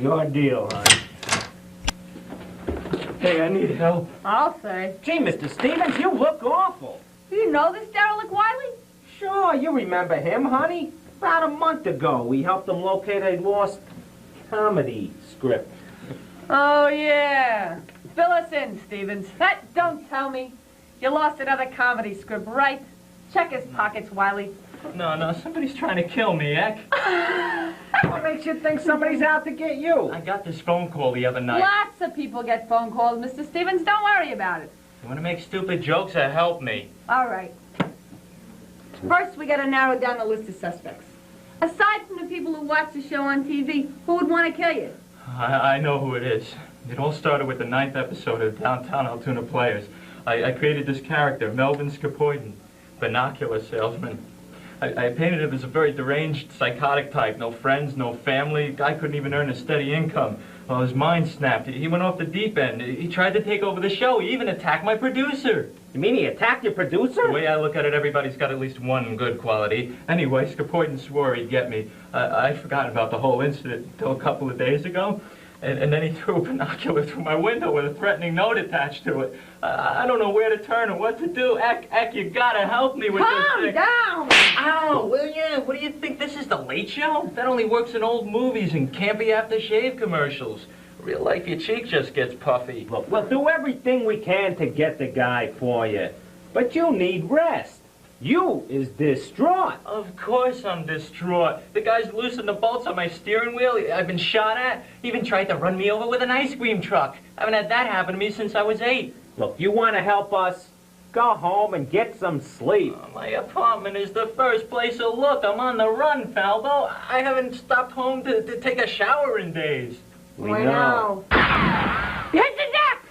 Your deal, hon. Hey, I need help. I'll say. Gee, Mr. Stevens, you look awful. Do you know this derelict Wiley? Sure, you remember him, honey. About a month ago, we helped him locate a lost comedy script. Oh, yeah. Fill us in, Stevens. Don't tell me. You lost another comedy script, right? Check his pockets, Wiley. No, somebody's trying to kill me, Eck. What makes you think somebody's out to get you? I got this phone call the other night. Lots of people get phone calls, Mr. Stevens. Don't worry about it. You want to make stupid jokes or help me? All right. First, we got to narrow down the list of suspects. Aside from the people who watch the show on TV, who would want to kill you? I know who it is. It all started with the 9th episode of Downtown Altoona Players. I created this character, Melvin Skuphoyden, binocular salesman. I painted him as a very deranged, psychotic type. No friends, no family. Guy couldn't even earn a steady income. Well, his mind snapped. He went off the deep end. He tried to take over the show. He even attacked my producer. You mean he attacked your producer? The way I look at it, everybody's got at least one good quality. Anyway, Skuphoyden swore he'd get me. I'd forgotten about the whole incident until a couple of days ago. And then he threw a binocular through my window with a threatening note attached to it. I don't know where to turn or what to do. Eck, you gotta help me with this thing. Calm down! Ow, will ya? What do you think? This is the Late Show? That only works in old movies and campy aftershave commercials. Real life, your cheek just gets puffy. Look, we'll do everything we can to get the guy for you. But you need rest. You is distraught. Of course I'm distraught. The guy's loosened the bolts on my steering wheel. I've been shot at. He even tried to run me over with an ice cream truck. I haven't had that happen to me since I was 8. Look, you want to help us? Go home and get some sleep. My apartment is the first place to look. I'm on the run, Falbo. I haven't stopped home to take a shower in days. We know. Hit the deck!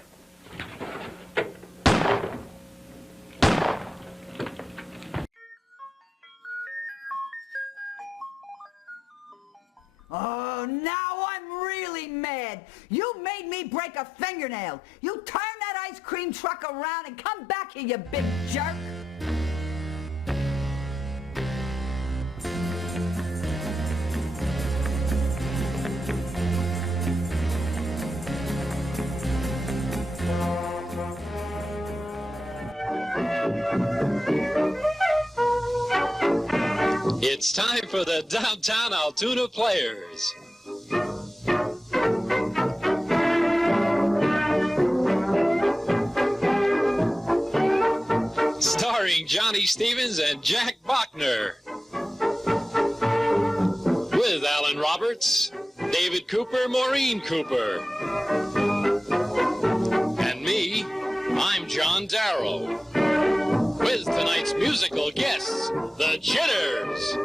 Oh, now I'm really mad. You made me break a fingernail. You turn that ice cream truck around and come back here, you big jerk. It's time for the Downtown Altoona Players. Starring Johnny Stevens and Jack Bachner. With Alan Roberts, David Cooper, Maureen Cooper. And me, I'm John Daro. With tonight's musical guests, the Jitterz.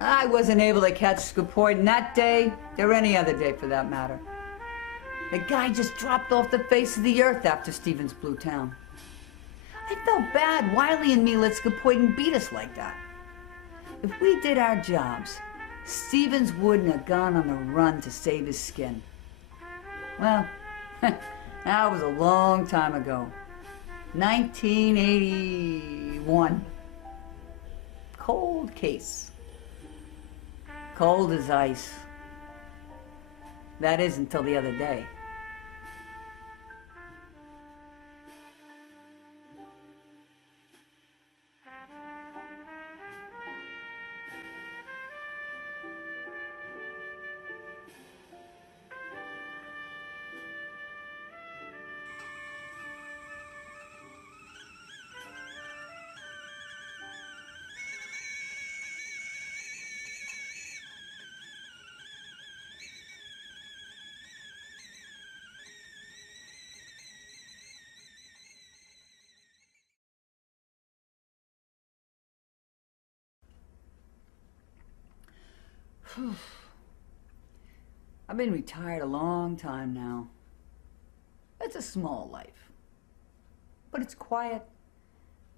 I wasn't able to catch Skuphoyden that day, or any other day for that matter. The guy just dropped off the face of the earth after Stevens blew town. I felt bad Wiley and me let Skuphoyden beat us like that. If we did our jobs, Stevens wouldn't have gone on the run to save his skin. Well, that was a long time ago. 1981. Cold case. Cold as ice. That is until the other day. I've been retired a long time now. It's a small life, but it's quiet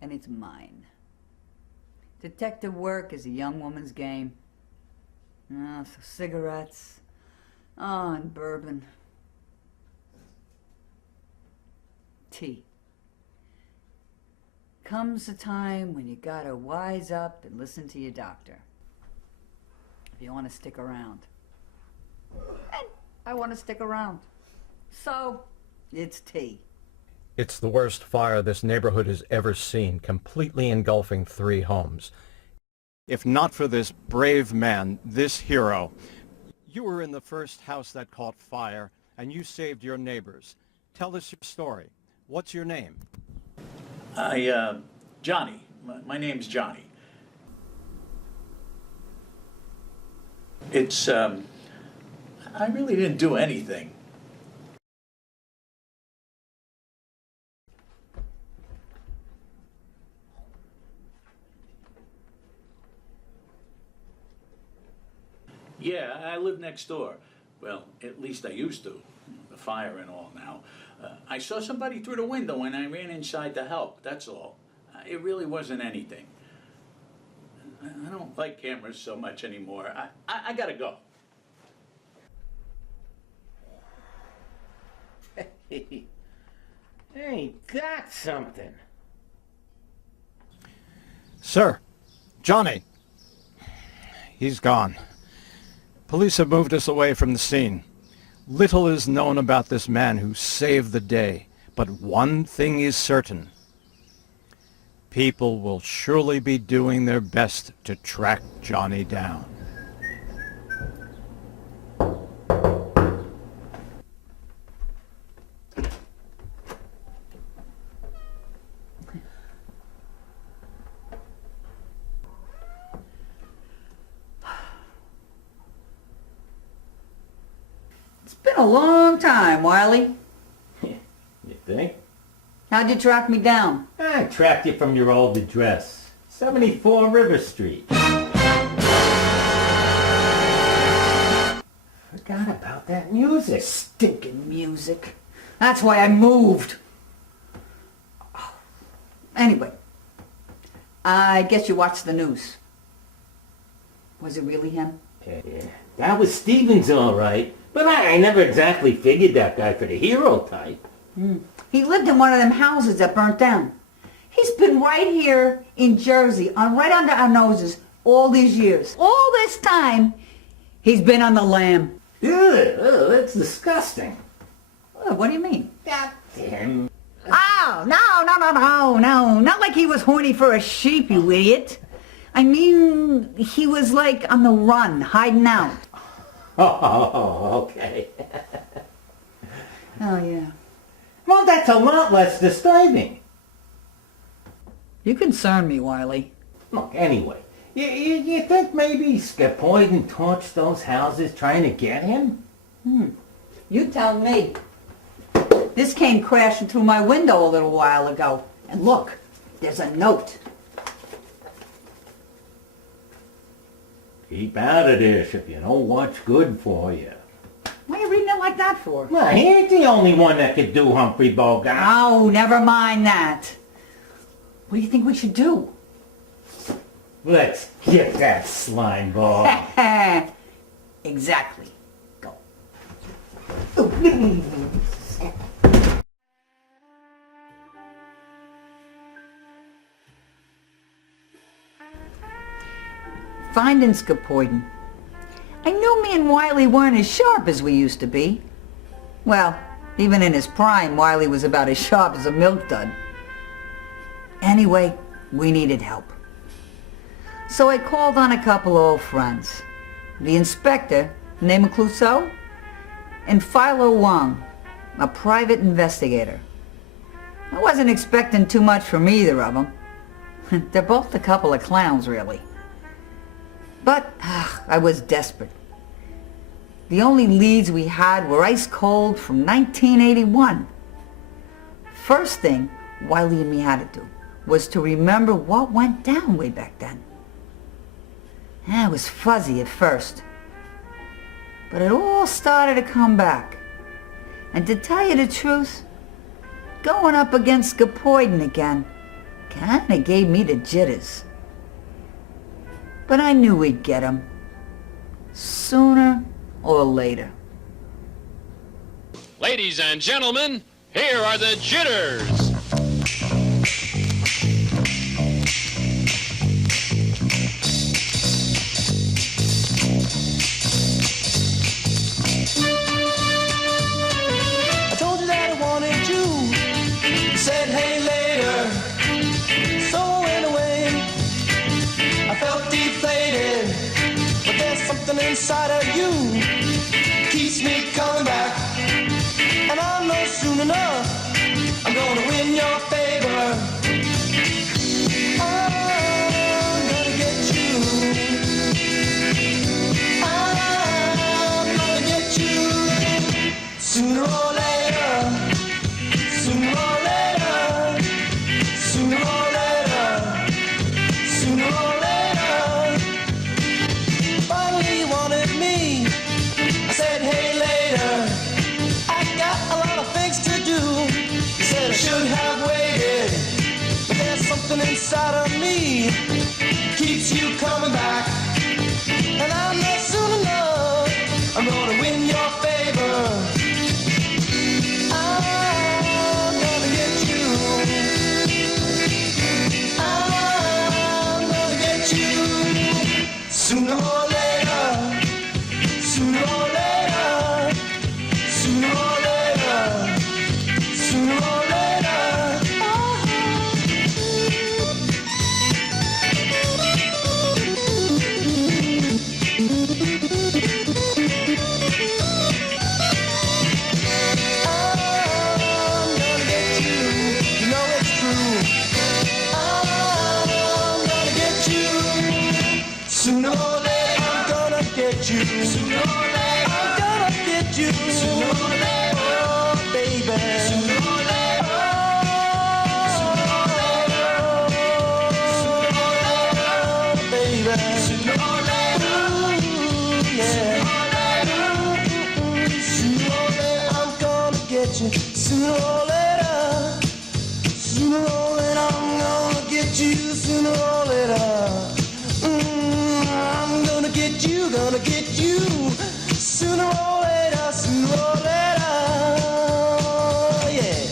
and it's mine. Detective work is a young woman's game. Oh, so cigarettes. Oh, and bourbon. Tea. Comes a time when you gotta wise up and listen to your doctor. If you want to stick around. And I want to stick around. So, it's tea. It's the worst fire this neighborhood has ever seen, completely engulfing 3 homes. If not for this brave man, this hero, you were in the first house that caught fire, and you saved your neighbors. Tell us your story. What's your name? Johnny. My name's Johnny. It's, I really didn't do anything. Yeah, I live next door. Well, at least I used to. The fire and all now. I saw somebody through the window and I ran inside to help, that's all. It really wasn't anything. I don't like cameras so much anymore. I gotta go. Ain't that something? Sir, Johnny. He's gone. Police have moved us away from the scene. Little is known about this man who saved the day, but one thing is certain. People will surely be doing their best to track Johnny down. It's been a long time, Wiley. You think? How'd you track me down? I tracked you from your old address, 74 River Street. Forgot about that music. Stinking music. That's why I moved. Anyway, I guess you watched the news. Was it really him? Yeah, that was Stevens, all right. But I never exactly figured that guy for the hero type. He lived in one of them houses that burnt down. He's been right here in Jersey, right under our noses, all these years. All this time, he's been on the lam. Ugh, that's disgusting. What do you mean? God damn. Oh, no. Not like he was horny for a sheep, you idiot. I mean, he was like on the run, hiding out. Oh, okay. Oh, yeah. Well, that's a lot less disturbing. You concern me, Wiley. Look, anyway, you think maybe Skuphoyden torched those houses trying to get him? You tell me. This came crashing through my window a little while ago. And look, there's a note. Keep out of this if you know what's good for you. What are you reading it like that for? Well, he ain't the only one that could do Humphrey Bogart. Oh, never mind that. What do you think we should do? Let's get that slime ball. Exactly. Go. Finding Skuphoyden. I knew me and Wiley weren't as sharp as we used to be. Well, even in his prime, Wiley was about as sharp as a milk dud. Anyway, we needed help. So I called on a couple old friends. The inspector, name of Clouseau, and Philo Wang, a private investigator. I wasn't expecting too much from either of them. They're both a couple of clowns, really. But I was desperate. The only leads we had were ice cold from 1981. First thing Wiley and me had to do was to remember what went down way back then. It was fuzzy at first, but it all started to come back. And to tell you the truth, going up against Skuphoyden again Kinda gave me the jitters. But I knew we'd get him. Sooner or later. Ladies and gentlemen, here are the Jitterz. I told you that I wanted you. You said, hey, later. So I went away. I felt deflated. But there's something inside of you. Keeps me coming back. And I know soon enough I'm gonna win your favor. I'm gonna get you. I'm gonna get you. Sooner or later. Sooner or later. Sooner or later. Sooner or later. Finally you wanted me. I said, hey, later. I got a lot of things to do. You said I should have waited. But there's something inside of me keeps you coming back. And I know soon enough I'm gonna win your favor. I'm gonna get you. I'm gonna get you. Sooner or later. Sooner or later. Sooner or later. Sooner or later. I'm gonna get you. You know it's true. I'm gonna get you. Sooner or later, I'm gonna get you. Sooner or later, I'm gonna get you. Sooner or later, oh baby. Sooner or later, sooner or later, sooner or later, baby. Sooner or later, ooh, yeah. Sooner or later, I'm gonna get you. Sooner or later, sooner or later, I'm gonna get you. Sooner or later. I'm gonna get you, sooner or later, sooner or later, yeah.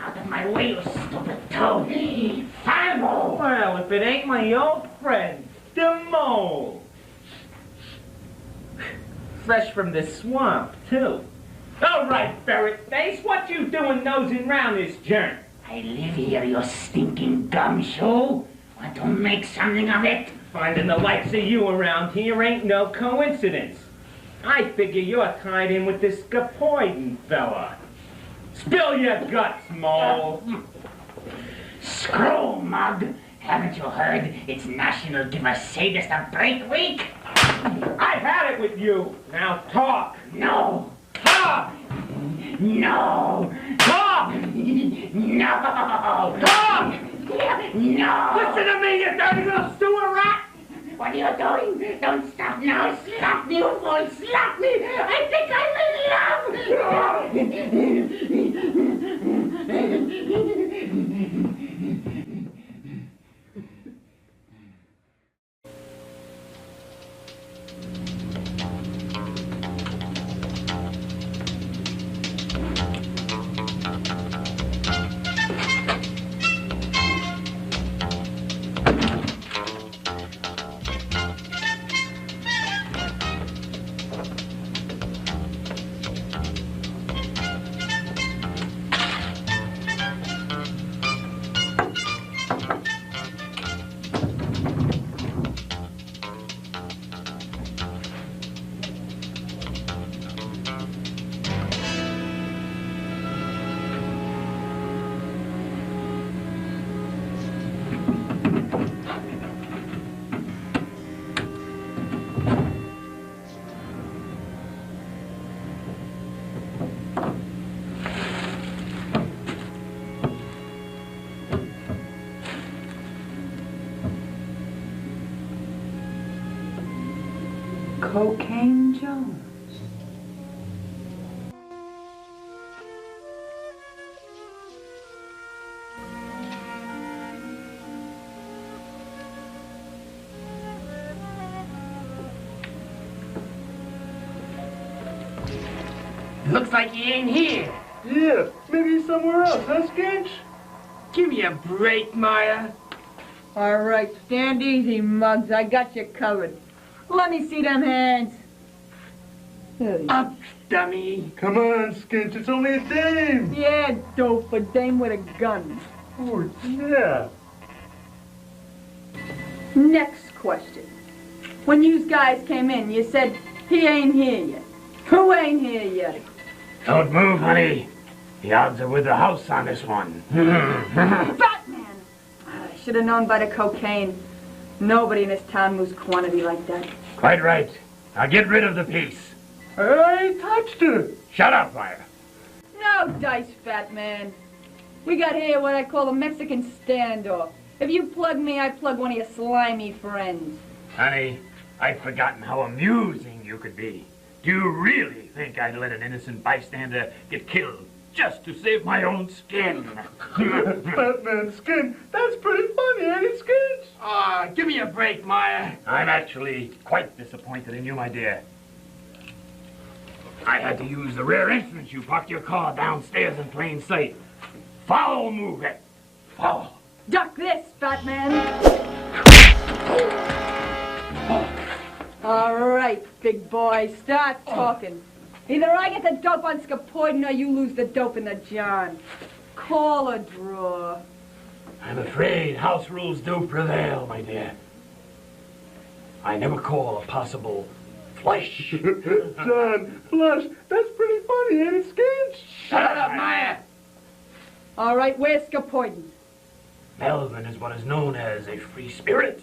Out of my way, you stupid toad! Falbo! Well, if it ain't my old friend, the mole. Fresh from the swamp, too. All right, ferret face, what you doing nosing round this joint? I live here, you stinking gumshoe. Want to make something of it? Finding the likes of you around here ain't no coincidence. I figure you're tied in with this Skuphoyden fella. Spill your guts, mole. Screw, mug. Haven't you heard? It's National Give a Sadist a Break Week. I've had it with you. Now talk. No. Talk. No. Talk. No. Talk. No. Listen to me, you dirty little sewer rat. What are you doing? Don't stop now. Slap me, you fool. Slap me. I think I'm in Cocaine Jones. Looks like he ain't here. Yeah, maybe he's somewhere else, huh, Skinch? Give me a break, Maya. All right, stand easy, Muggs. I got you covered. Let me see them hands. Up, dummy. Come on, Skinch, it's only a dame. Yeah, dope, a dame with a gun. Oh, yeah. Next question. When you guys came in, you said he ain't here yet. Who ain't here yet? Don't move, honey. The odds are with the house on this one. Batman! I should have known by the cocaine. Nobody in this town moves quantity like that. Quite right. Now get rid of the piece. I ain't touched her. Shut up, Maya. No dice, fat man. We got here what I call a Mexican standoff. If you plug me, I plug one of your slimy friends. Honey, I've forgotten how amusing you could be. Do you really think I'd let an innocent bystander get killed just to save my own skin? Batman's skin, that's pretty funny, ain't it, Skinch? Give me a break, Maya. I'm actually quite disappointed in you, my dear. I had to use the rare entrance you parked your car downstairs in plain sight. Foul move it. Foul. Duck this, fat man. All right, big boy, start talking. Either I get the dope on Skuphoyden or you lose the dope in the John. Call a draw. I'm afraid house rules do prevail, my dear. I never call a possible flush. John, flush, that's pretty funny, ain't it, Skinch? Shut up, Maya. All right, where's Skuphoyden? Melvin is what is known as a free spirit.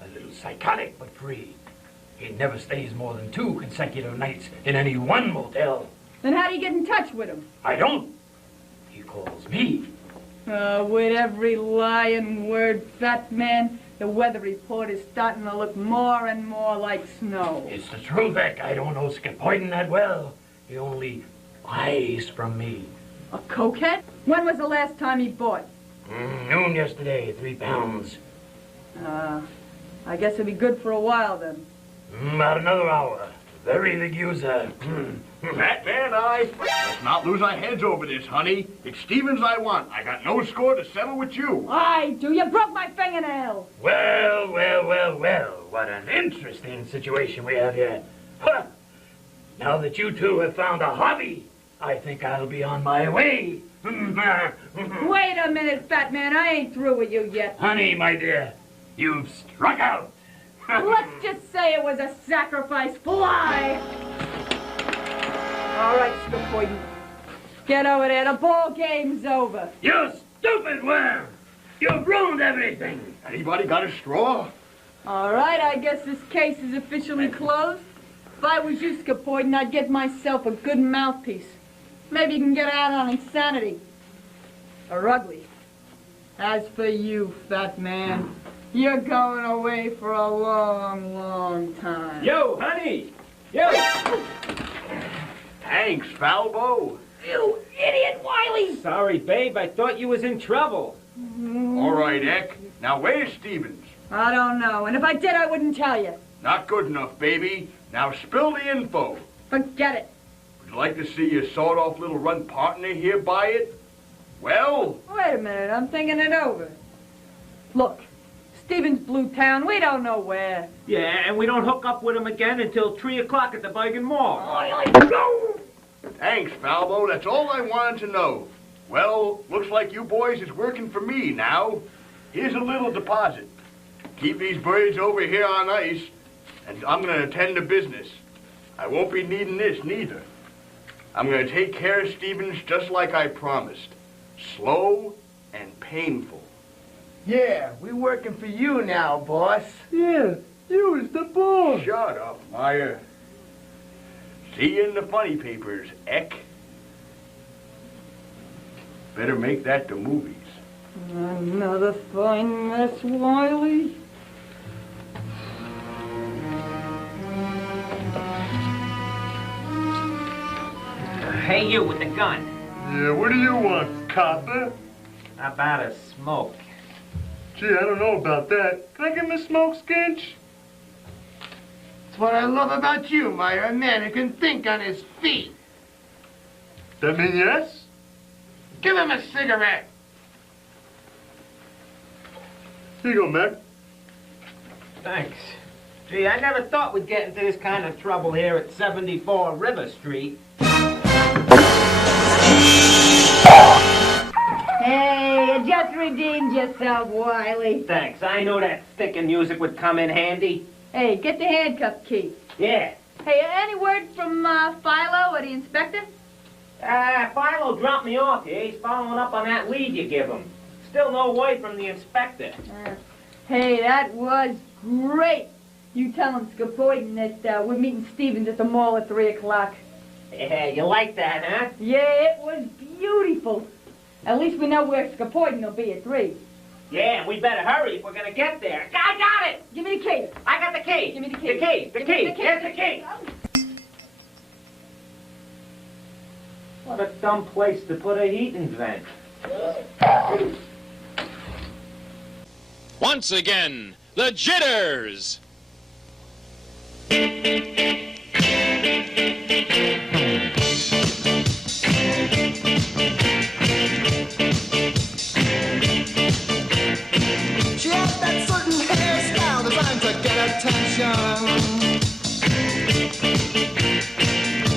A little psychotic, but free. He never stays more than 2 consecutive nights in any one motel. Then how do you get in touch with him? I don't. He calls me. With every lying word, fat man, the weather report is starting to look more and more like snow. It's the truth, Eck. I don't know Skuphoyden that well. He only buys from me. A cokehead? When was the last time he bought? Noon yesterday, 3 pounds. I guess it'll be good for a while then. About another hour. Very big user. Batman, let's not lose our heads over this, honey. It's Stevens I want. I got no score to settle with you. I do. You broke my fingernail. Well. What an interesting situation we have here. Huh. Now that you two have found a hobby, I think I'll be on my way. Wait a minute, fat man. I ain't through with you yet. Honey, my dear, you've struck out. Let's just say it was a sacrifice. Fly! All right, Skuphoyden. Get over there. The ball game's over. You stupid worm! You've ruined everything. Anybody got a straw? All right, I guess this case is officially closed. If I was you, Skuphoyden, I'd get myself a good mouthpiece. Maybe you can get out on insanity. Or ugly. As for you, fat man, you're going away for a long, long time. Yo, honey! Yo! Thanks, Falbo. You idiot, Wiley! Sorry, babe. I thought you was in trouble. All right, Eck. Now, where's Stevens? I don't know, and if I did, I wouldn't tell you. Not good enough, baby. Now, spill the info. Forget it. Would you like to see your sawed-off little run partner here by it? Well? Wait a minute, I'm thinking it over. Look, Stevens blew town, we don't know where. Yeah, and we don't hook up with him again until 3 o'clock at the Bergen Mall. Thanks, Falbo. That's all I wanted to know. Well, looks like you boys is working for me now. Here's a little deposit. Keep these birds over here on ice, and I'm going to attend to business. I won't be needing this, neither. I'm going to take care of Stevens just like I promised. Slow and painful. Yeah, we working for you now, boss. Yeah, you is the boss. Shut up, Meyer. See you in the funny papers, Eck. Better make that the movies. Another fine mess, Wiley. Hey, you with the gun. Yeah, what do you want, copper? How about a smoke? Gee, I don't know about that. Can I give him a smoke, Skinch? That's what I love about you, Myra. A man who can think on his feet. That mean yes? Give him a cigarette. Here you go, Mac. Thanks. Gee, I never thought we'd get into this kind of trouble here at 74 River Street. Hey, you just redeemed yourself, Wiley. Thanks. I knew that sticking music would come in handy. Hey, get the handcuff key. Yeah. Hey, any word from Philo or the inspector? Philo dropped me off here. He's following up on that lead you give him. Still no word from the inspector. Hey, that was great. You tell him, Skuphoyden, that we're meeting Stevens at the mall at 3 o'clock. Yeah, you like that, huh? Yeah, it was beautiful. At least we know where Skuphoyden will be at 3. Yeah, and we better hurry if we're gonna get there. I got it! Give me the key. I got the key. Give me the key. The key. The key. Here's the key. What a dumb place to put a heating vent. Once again, the Jitterz. She had that certain hairstyle designed to get attention,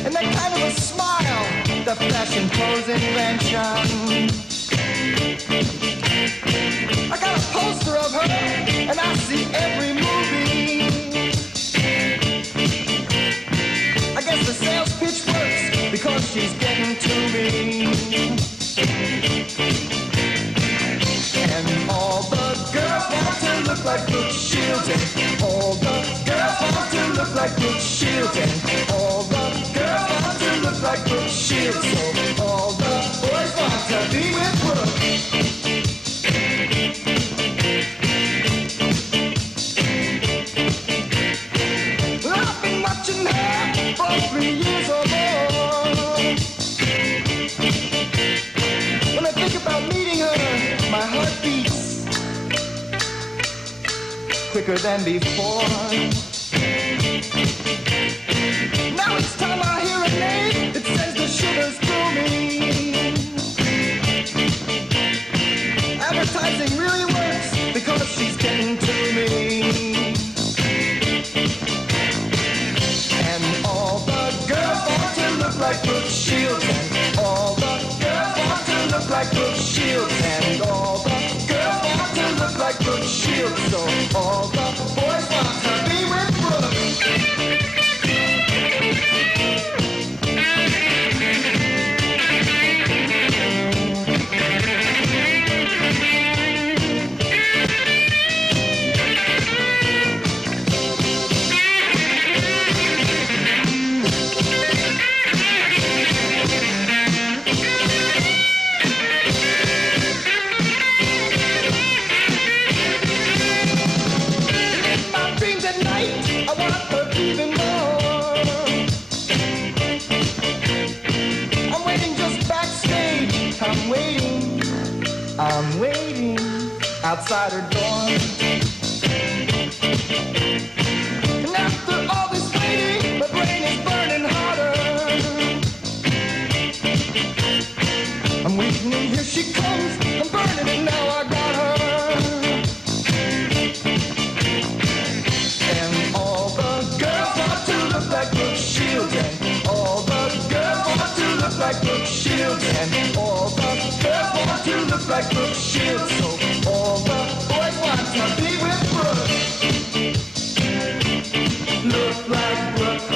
and that kind of a smile, the fashion clothes invention. I got a poster of her, and I see every movie. I guess the sales pitch works because she's getting to me. And all the girls want to look like Brooke Shields. All the girls want to look like Brooke Shields. All the girls want to look like Brooke Shields. So all the boys want to be with Brooke. Well, I've been watching her for 3 years or more. When I think about meeting her, my heart beats quicker than before. Now each time I hear a name, it sends the shivers through me. Advertising really works because she's getting to me. And all the girls want to look like Brooke Shields. And all the girls want to look like Brooke Shields. And all the girls want to look like Brooke Shields. So all the boys want to be with Brooke. I'm waiting outside her door. And after all this waiting, my brain is burning harder. I'm waiting and here she comes. I'm burning and now I got her. And all the girls want to look like Brooke Shields. And all the girls want to look like Brooke Shields. And all the girls want to look like Brooke Shields. So all the boys want to be with Brooke. Look like Brooke.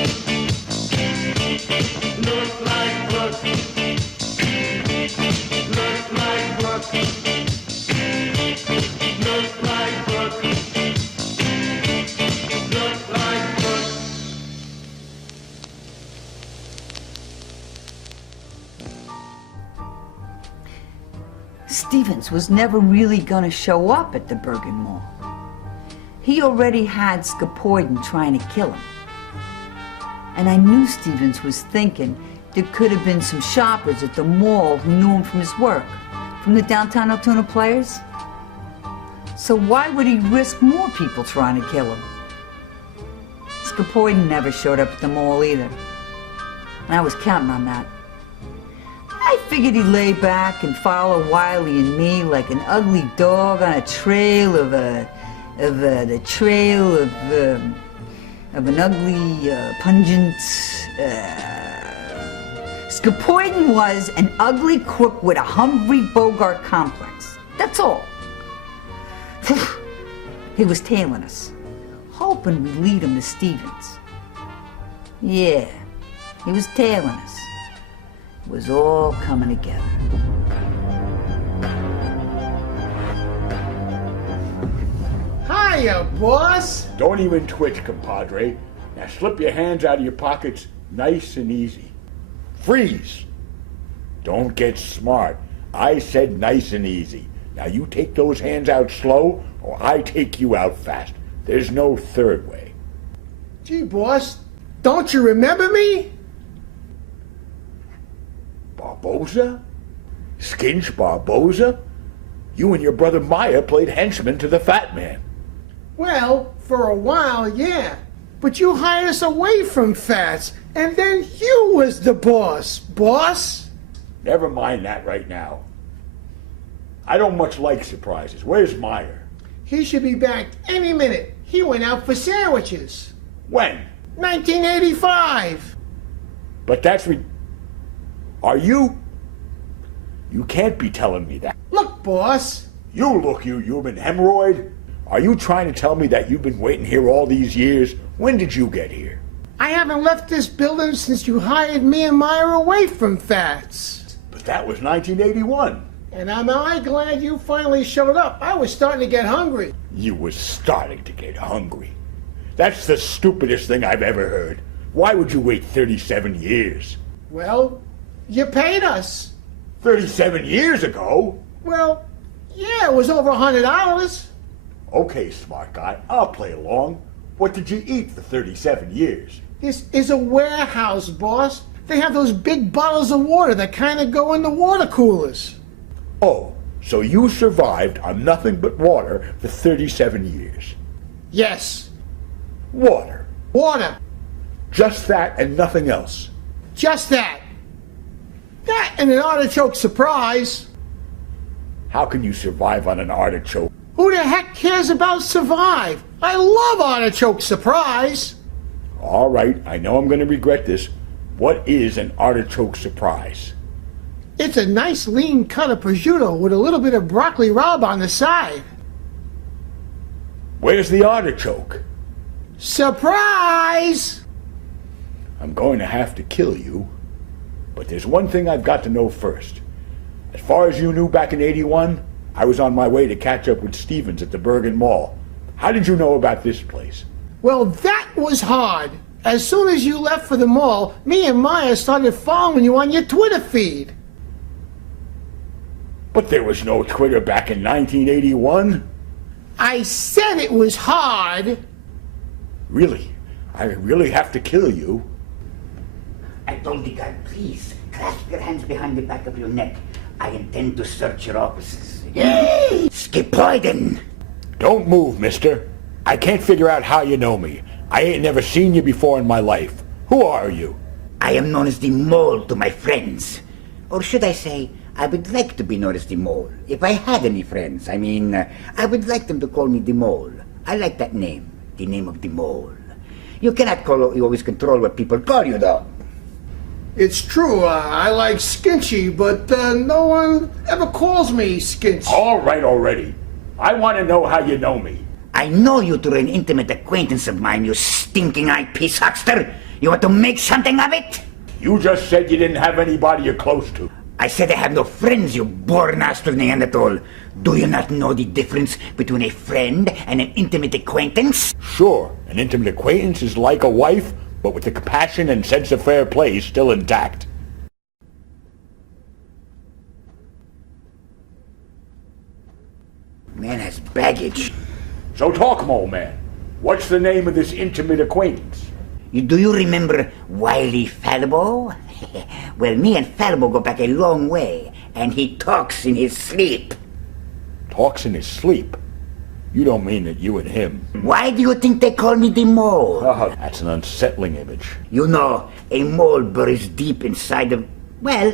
Look like Brooke. Look like Brooke. Look like Brooke. Look like Brooke. Stevens was never really gonna show up at the Bergen Mall. He already had Skuphoyden trying to kill him. And I knew Stevens was thinking there could have been some shoppers at the mall who knew him from his work, from the Downtown Altoona Players. So why would he risk more people trying to kill him? Skuphoyden never showed up at the mall either. And I was counting on that. I figured he'd lay back and follow Wiley and me like an ugly dog on a trail of an ugly, pungent. Skuphoyden was an ugly crook with a Humphrey Bogart complex. That's all. He was tailing us, hoping we'd lead him to Stevens. Yeah, he was tailing us. It was all coming together. Hiya, boss. Don't even twitch, compadre. Now slip your hands out of your pockets nice and easy. Freeze! Don't get smart. I said nice and easy. Now you take those hands out slow, or I take you out fast. There's no third way. Gee, boss, don't you remember me? Barboza? Skinch Barboza? You and your brother Maya played henchman to the fat man. Well, for a while, yeah. But you hired us away from Fats, and then you was the boss, boss. Never mind that right now. I don't much like surprises. Where's Meyer? He should be back any minute. He went out for sandwiches. When? 1985. But that's Are you? You can't be telling me that. Look, boss. You look, you human hemorrhoid. Are you trying to tell me that you've been waiting here all these years? When did you get here? I haven't left this building since you hired me and Meyer away from Fats. But that was 1981. And am I glad you finally showed up. I was starting to get hungry. You was starting to get hungry. That's the stupidest thing I've ever heard. Why would you wait 37 years? Well, you paid us. 37 years ago? Well, yeah, it was over $100. Okay, smart guy, I'll play along. What did you eat for 37 years? This is a warehouse, boss. They have those big bottles of water that kind of go in the water coolers. Oh, so you survived on nothing but water for 37 years? Yes. Water? Water. Just that and nothing else? Just that. That and an artichoke surprise. How can you survive on an artichoke? Who the heck cares about survive? I love artichoke surprise. All right, I know I'm going to regret this. What is an artichoke surprise? It's a nice lean cut of prosciutto with a little bit of broccoli rabe on the side. Where's the artichoke? Surprise! I'm going to have to kill you. But there's one thing I've got to know first. As far as you knew back in '81, I was on my way to catch up with Stevens at the Bergen Mall. How did you know about this place? Well, that was hard. As soon as you left for the mall, me and Maya started following you on your Twitter feed. But there was no Twitter back in 1981. I said it was hard. Really? I really have to kill you? I told the guard, please, clasp your hands behind the back of your neck. I intend to search your offices. Skuphoyden! Don't move, mister. I can't figure out how you know me. I ain't never seen you before in my life. Who are you? I am known as the Mole to my friends. Or should I say, I would like to be known as the Mole. If I had any friends, I would like them to call me the Mole. I like that name, the name of the Mole. You cannot always control what people call you, though. It's true, I like Skinchy, but no one ever calls me Skinch. All right already. I want to know how you know me. I know you through an intimate acquaintance of mine, you stinking-eyed piece huckster. You want to make something of it? You just said you didn't have anybody you're close to. I said I have no friends, you born-ass Neanderthal. Do you not know the difference between a friend and an intimate acquaintance? Sure, an intimate acquaintance is like a wife, but with the compassion and sense of fair play still intact. Man has baggage. So talk, Mole Man. What's the name of this intimate acquaintance? Do you remember Wiley Falbo? Well, me and Falbo go back a long way, and he talks in his sleep. Talks in his sleep? You don't mean that you and him... Why do you think they call me the mole? Oh, that's an unsettling image. You know, a mole buries deep inside of... Well,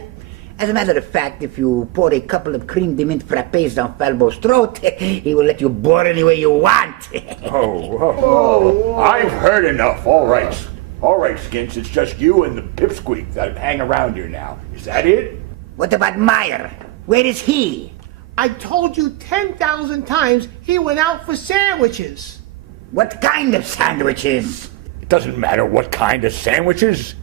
as a matter of fact, if you pour a couple of cream de mint frappes down Falbo's throat, he will let you bore any way you want. Oh, I've heard enough. All right, Skins, it's just you and the pipsqueak that hang around here now. Is that it? What about Meyer? Where is he? I told you 10,000 times he went out for sandwiches. What kind of sandwiches? It doesn't matter what kind of sandwiches.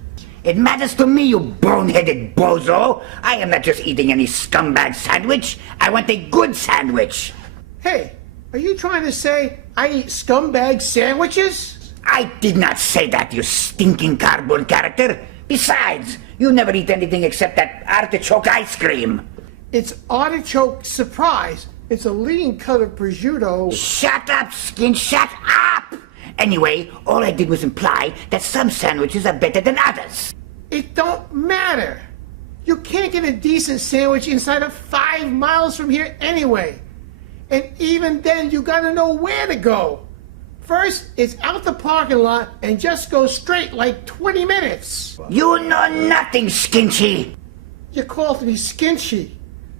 It matters to me, you bone-headed bozo. I am not just eating any scumbag sandwich. I want a good sandwich. Hey, are you trying to say I eat scumbag sandwiches? I did not say that, you stinking cardboard character. Besides, you never eat anything except that artichoke ice cream. It's artichoke surprise. It's a lean cut of prosciutto. Shut up, Skin, shut up! Anyway, all I did was imply that some sandwiches are better than others. It don't matter. You can't get a decent sandwich inside of 5 miles from here anyway. And even then, you gotta know where to go. First, it's out the parking lot and just go straight like 20 minutes. You know nothing, Skinchy. You called me Skinchy.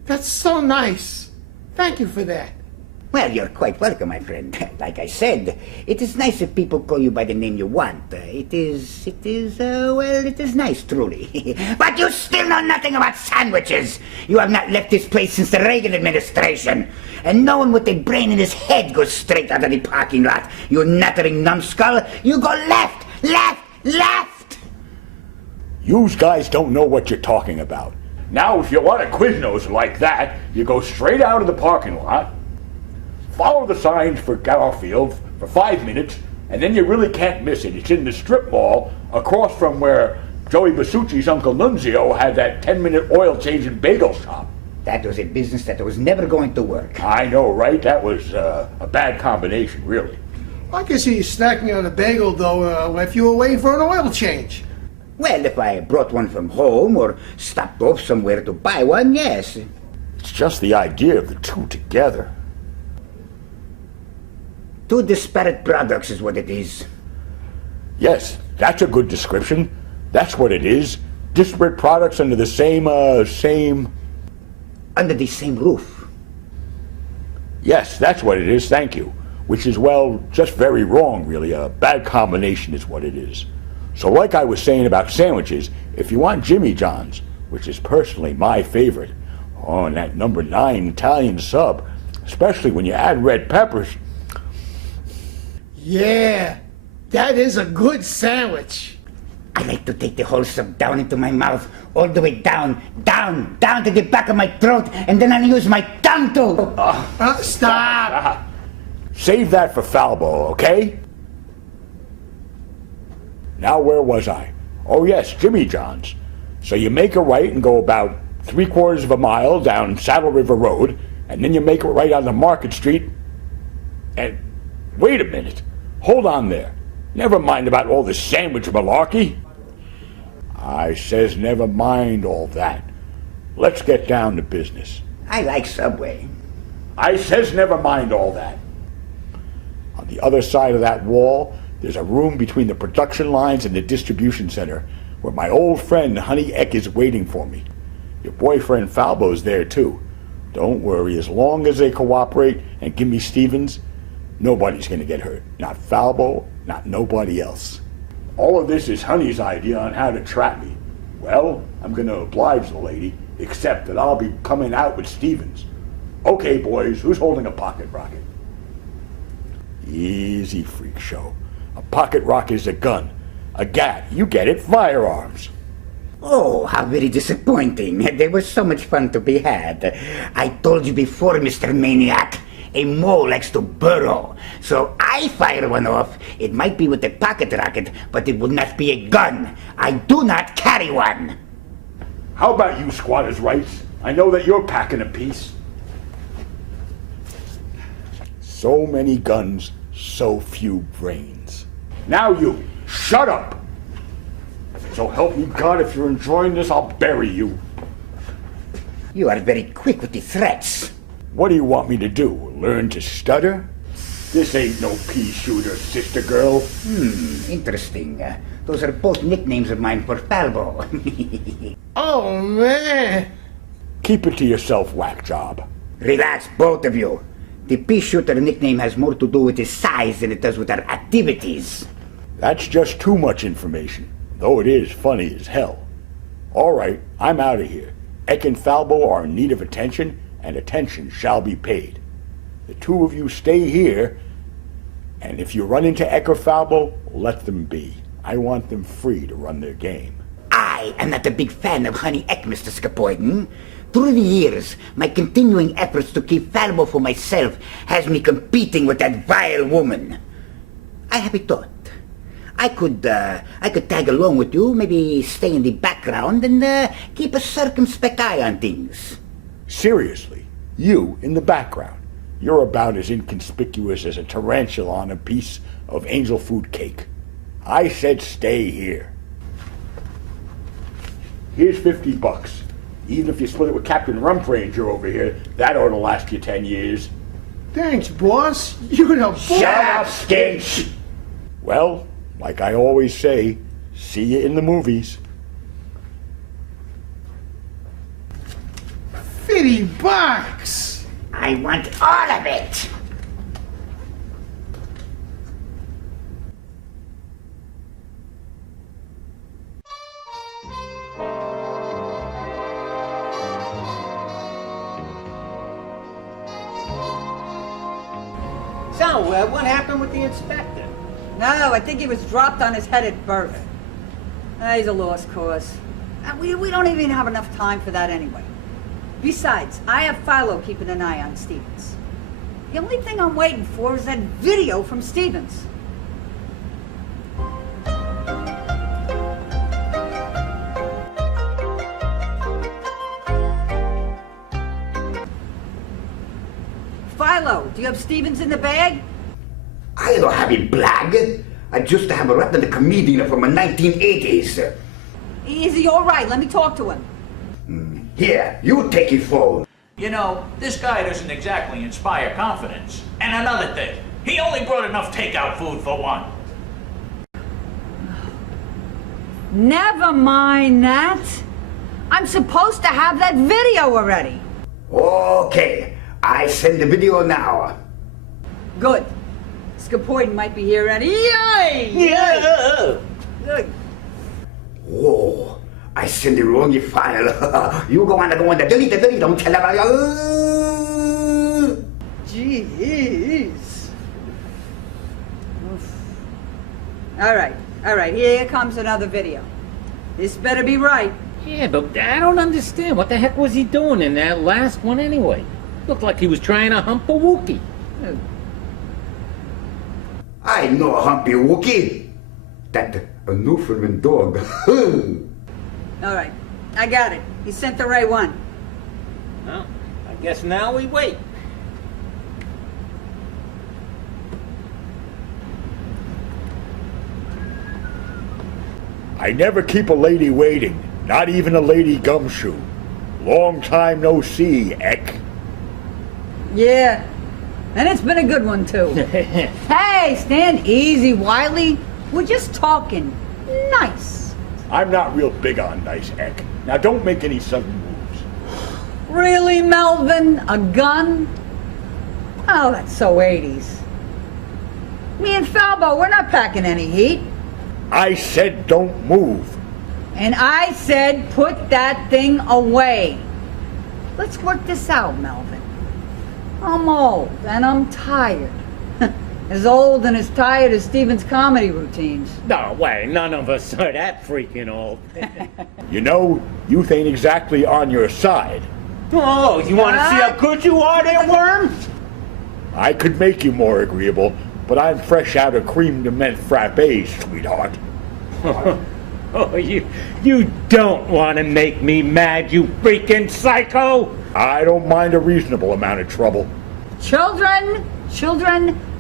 That's so nice. Thank you for that. Well, you're quite welcome, my friend. Like I said, it is nice if people call you by the name you want. It is nice, truly. But you still know nothing about sandwiches. You have not left this place since the Reagan administration. And no one with a brain in his head goes straight out of the parking lot. You nattering numbskull. You go left, left, left. You guys don't know what you're talking about. Now, if you want a Quiznos like that, you go straight out of the parking lot, follow the signs for Garfield for 5 minutes, and then you really can't miss it. It's in the strip mall across from where Joey Basucci's Uncle Nunzio had that 10-minute oil change and bagel shop. That was a business that was never going to work. I know, right? That was a bad combination, really. I can see you snacking on a bagel, though, if you were waiting for an oil change. Well, if I brought one from home or stopped off somewhere to buy one, yes. It's just the idea of the two together. Two disparate products is what it is. Yes, that's a good description. That's what it is. Disparate products under the same... Under the same roof. Yes, that's what it is, thank you. Which is, well, just very wrong, really. A bad combination is what it is. So like I was saying about sandwiches, if you want Jimmy John's, which is personally my favorite, and that number 9 Italian sub, especially when you add red peppers... Yeah, that is a good sandwich. I like to take the whole sub down into my mouth, all the way down to the back of my throat, and then I use my tongue to... Stop! Save that for Falbo, okay? Now, where was I? Oh, yes, Jimmy John's. So you make a right and go about 3/4 of a mile down Saddle River Road, and then you make it right onto Market Street. And wait a minute. Hold on there. Never mind about all this sandwich malarkey. I says never mind all that. Let's get down to business. I like Subway. I says never mind all that. On the other side of that wall, there's a room between the production lines and the distribution center where my old friend Honey Eck is waiting for me. Your boyfriend Falbo's there too. Don't worry, as long as they cooperate and give me Stevens, nobody's going to get hurt. Not Falbo, not nobody else. All of this is Honey's idea on how to trap me. Well, I'm going to oblige the lady, except that I'll be coming out with Stevens. Okay, boys, who's holding a pocket rocket? Easy, freak show. A pocket rocket is a gun. A gat, you get it, firearms. Oh, how very disappointing. There was so much fun to be had. I told you before, Mr. Maniac, a mole likes to burrow. So I fire one off. It might be with a pocket rocket, but it would not be a gun. I do not carry one. How about you, squatters' rights? I know that you're packing a piece. So many guns, so few brains. Now you, shut up! So help me God, if you're enjoying this, I'll bury you. You are very quick with the threats. What do you want me to do? Learn to stutter? This ain't no pea shooter, sister girl. Interesting. Those are both nicknames of mine for Falbo. Oh, man. Keep it to yourself, whack job. Relax, both of you. The pea shooter nickname has more to do with his size than it does with our activities. That's just too much information, though it is funny as hell. All right, I'm out of here. Eck and Falbo are in need of attention, and attention shall be paid. The two of you stay here, and if you run into Eck or Falbo, let them be. I want them free to run their game. I am not a big fan of Honey Eck, Mr. Skuphoyden. Through the years, my continuing efforts to keep Falbo for myself has me competing with that vile woman. I have a thought. I could tag along with you, maybe stay in the background and keep a circumspect eye on things. Seriously, you in the background. You're about as inconspicuous as a tarantula on a piece of angel food cake. I said stay here. Here's $50. Even if you split it with Captain Rump Ranger over here, that ought to last you 10 years. Thanks, boss. You're the boss. Shut up, Skinch! Well, like I always say, see you in the movies. $50. I want all of it! So, what happened with the inspector? No, I think he was dropped on his head at birth. He's a lost cause. We don't even have enough time for that anyway. Besides, I have Philo keeping an eye on Stevens. The only thing I'm waiting for is that video from Stevens. Philo, do you have Stevens in the bag? I don't have a blag. I just have a rep in the comedian from the 1980s. Is he all right? Let me talk to him. Here, you take his phone. You know, this guy doesn't exactly inspire confidence. And another thing, he only brought enough takeout food for one. Never mind that. I'm supposed to have that video already. Okay, I send the video now. Good. Skuphoyden might be here any. Yay! Yeah! Good. Oh, I send the wrong file. You go on the delete, don't tell about you. Jeez. All right, here comes another video. This better be right. Yeah, but I don't understand. What the heck was he doing in that last one anyway? Looked like he was trying to hump a Wookiee. I know a humpy Wookiee. That a Newfoundland dog. All right, I got it. He sent the right one. Well, I guess now we wait. I never keep a lady waiting, not even a lady gumshoe. Long time no see, Eck. Yeah, and it's been a good one, too. Hey, stand easy, Wiley. We're just talking. Nice. I'm not real big on nice, Eck. Now don't make any sudden moves. Really, Melvin? A gun? Oh, that's so 80s. Me and Falbo, we're not packing any heat. I said don't move. And I said put that thing away. Let's work this out, Melvin. I'm old and I'm tired. As old and as tired as Stevens' comedy routines. No way, none of us are that freaking old. You know, youth ain't exactly on your side. Oh, you want to see how good you are there, worm? I could make you more agreeable, but I'm fresh out of cream de menthe frappes, sweetheart. Oh, you don't want to make me mad, you freaking psycho! I don't mind a reasonable amount of trouble. Children,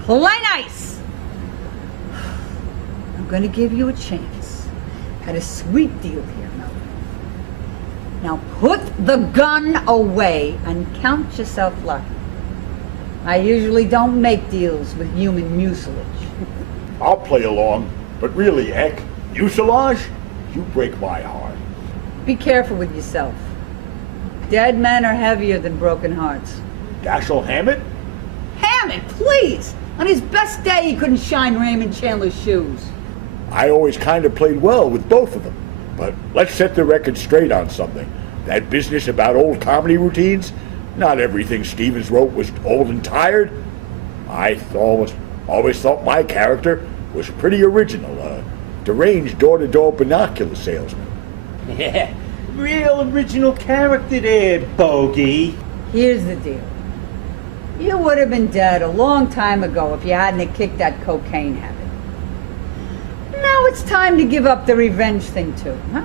play nice. I'm gonna give you a chance. Got a sweet deal here, Melvin. Now put the gun away and count yourself lucky. I usually don't make deals with human mucilage. I'll play along, but really, Eck, mucilage? You break my heart. Be careful with yourself. Dead men are heavier than broken hearts. Dashiell Hammett? Hammett, please! On his best day, he couldn't shine Raymond Chandler's shoes. I always kind of played well with both of them. But let's set the record straight on something. That business about old comedy routines, not everything Stevens wrote was old and tired. I always thought my character was pretty original, a deranged door-to-door binocular salesman. Yeah, real original character there, Bogey. Here's the deal. You would have been dead a long time ago if you hadn't kicked that cocaine habit. Now it's time to give up the revenge thing too, huh?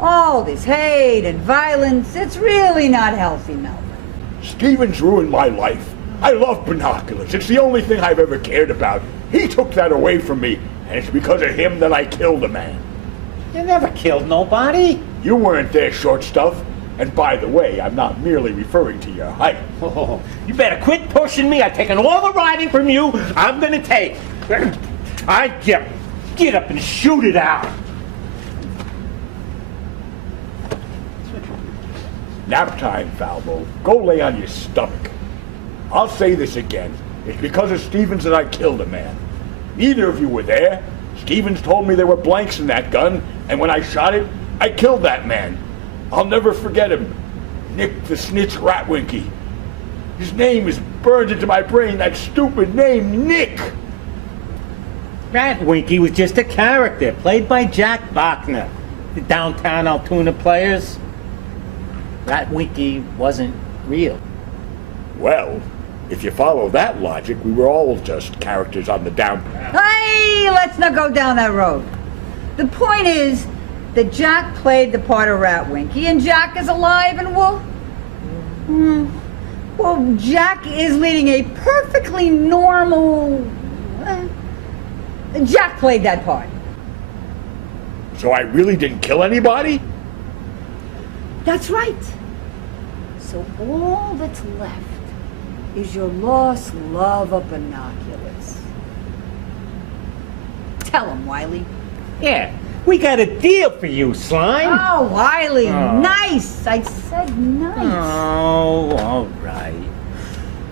All this hate and violence, it's really not healthy, Melvin. Stevens ruined my life. I love binoculars. It's the only thing I've ever cared about. He took that away from me, and it's because of him that I killed a man. You never killed nobody. You weren't there, short stuff. And by the way, I'm not merely referring to your height. Oh, you better quit pushing me. I've taken all the riding from you I'm gonna take. I get up and shoot it out. Nap time, Falbo. Go lay on your stomach. I'll say this again. It's because of Stevens that I killed a man. Neither of you were there. Stevens told me there were blanks in that gun, and when I shot it, I killed that man. I'll never forget him. Nick the Snitch Ratwinky. His name is burned into my brain, that stupid name, Nick. Ratwinky was just a character, played by Jack Bachner, the Downtown Altoona Players. Ratwinky wasn't real. Well, if you follow that logic, we were all just characters on the downtown. Hey, let's not go down that road. The point is that Jack played the part of Ratwinky, and Jack is alive and well, Jack is leading a perfectly normal... Jack played that part. So I really didn't kill anybody? That's right. So all that's left is your lost love of binoculars. Tell him, Wiley. Yeah, we got a deal for you, Slime. Oh, Wiley, nice. I said nice. Oh, all right.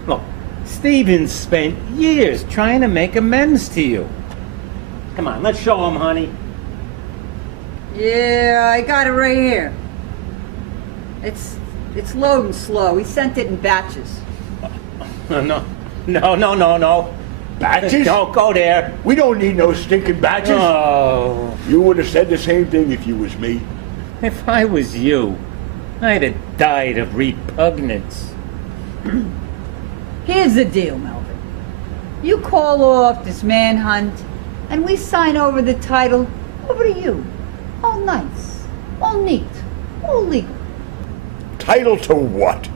Look, Stevens spent years trying to make amends to you. Come on, let's show him, honey. Yeah, I got it right here. It's loading slow. He sent it in batches. No. Batches? Don't go there. We don't need no stinking batches. Oh. You would have said the same thing if you was me. If I was you, I'd have died of repugnance. Here's the deal, Melvin. You call off this manhunt, and we sign over the title over to you. All nice, all neat, all legal. Title to what?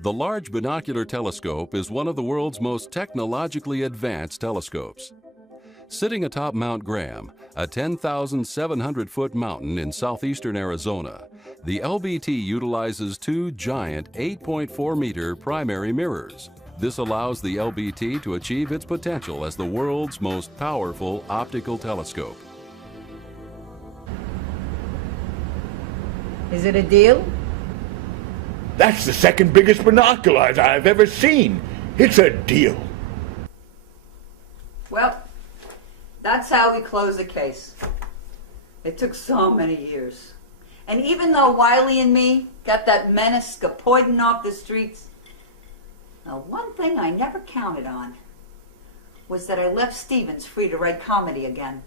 The Large Binocular Telescope is one of the world's most technologically advanced telescopes. Sitting atop Mount Graham, a 10,700-foot mountain in southeastern Arizona, the LBT utilizes two giant 8.4-meter primary mirrors. This allows the LBT to achieve its potential as the world's most powerful optical telescope. Is it a deal? That's the second biggest binoculars I've ever seen. It's a deal. Well, that's how we close the case. It took so many years. And even though Wiley and me got that menace Skuphoyden off the streets, now one thing I never counted on was that I left Stevens free to write comedy again.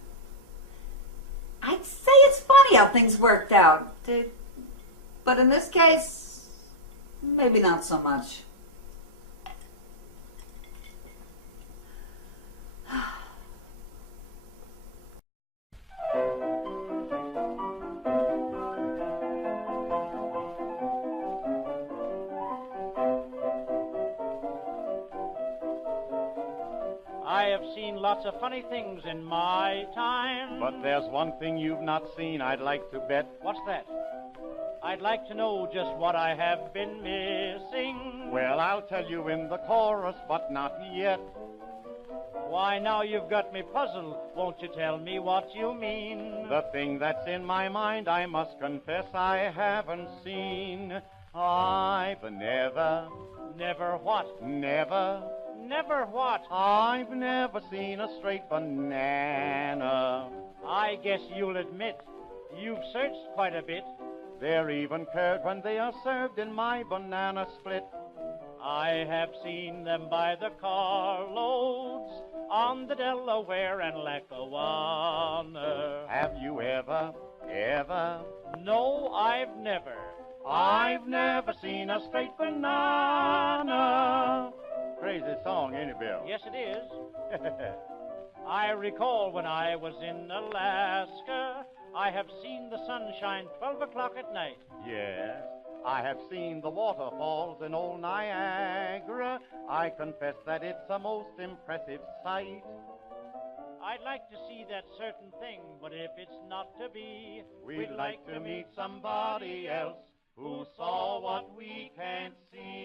I'd say it's funny how things worked out. But in this case, maybe not so much. lots of funny things in my time. But there's one thing you've not seen, I'd like to bet. What's that? I'd like to know just what I have been missing. Well, I'll tell you in the chorus, but not yet. Why, now you've got me puzzled. Won't you tell me what you mean? The thing that's in my mind, I must confess I haven't seen. I've never... Never what? Never... Never what? I've never seen a straight banana. I guess you'll admit you've searched quite a bit. They're even curd when they are served in my banana split. I have seen them by the carloads on the Delaware and Lackawanna. Have you ever? No, I've never. I've never seen a straight banana. Crazy song, ain't it, Bill? Yes, it is. I recall when I was in Alaska, I have seen the sun shine 12 o'clock at night. Yes, I have seen the waterfalls in old Niagara. I confess that it's a most impressive sight. I'd like to see that certain thing, but if it's not to be, we'd like to meet somebody else who saw what we can't see.